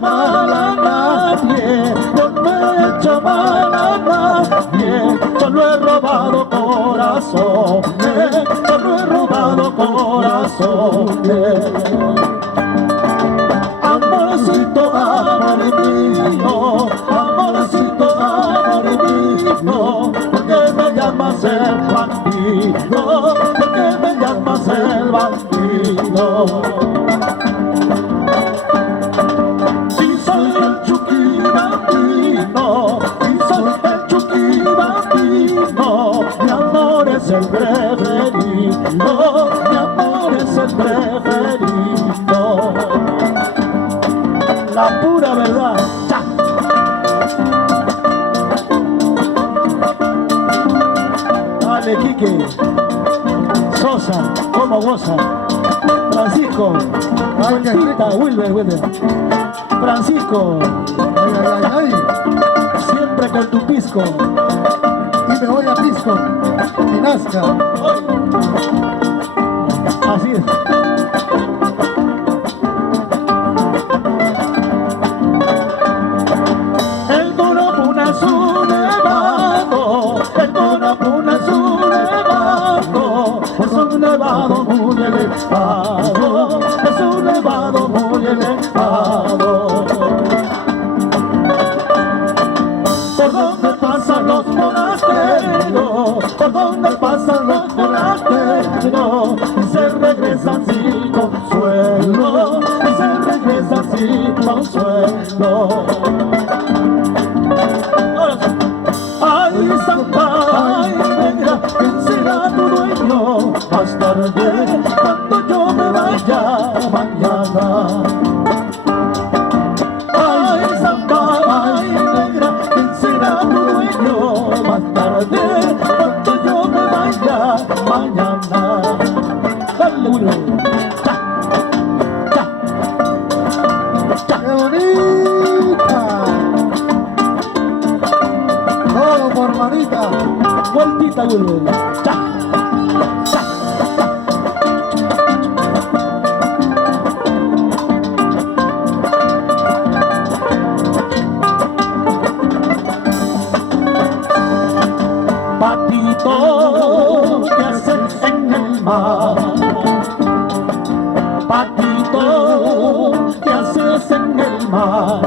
mal a nadie, yo no he hecho mal a nadie, solo he robado corazones, solo he robado corazones. Amorcito, amor mío, amorcito, amor mío, ¿por qué me llamas el bandido? ¿Por qué me llamas el bandido? Si soy el Chucky bambino, si soy el Chucky bambino, mi amor es el preferido, mi amor es el preferido. La pura verdad. ¡Cha! Dale, Quique, Sosa, como goza, Francisco, Vueltita, Wilber, Francisco, Ay. siempre con tu pisco. Y me voy a Pisco, y Nazca. Así es. El Coropuna es un nevado, el Coropuna es un nevado, es un nevado muy elevado, es un nevado muy elevado. Por donde pasan los monasteros, por donde pasan los monasteros, y se regresan sin consuelo, y se regresan sin consuelo. Ay, Santa, ay, negra, ¿quién será tu dueño? Más tarde, cuando yo me vaya mañana. Ay, Santa, ay, negra, ¿quién será tu dueño? Más tarde, cuando yo me vaya mañana. Dale, Willow. ¡Cha! ¡Cha! ¡Cha! ¡Qué bonita! Todo por manita. Vueltita, Willow. ¡Cha! ¡Cha! Patito, ¿qué haces en el mar? Patito, ¿qué haces en el mar?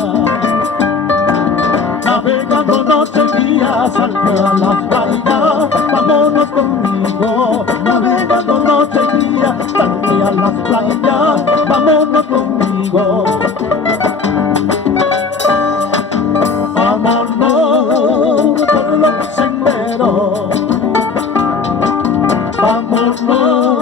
Navegando noche y día, salte a la playa, vámonos conmigo. Navegando noche y día, salte a la playa, vámonos conmigo. Vámonos por los senderos, vámonos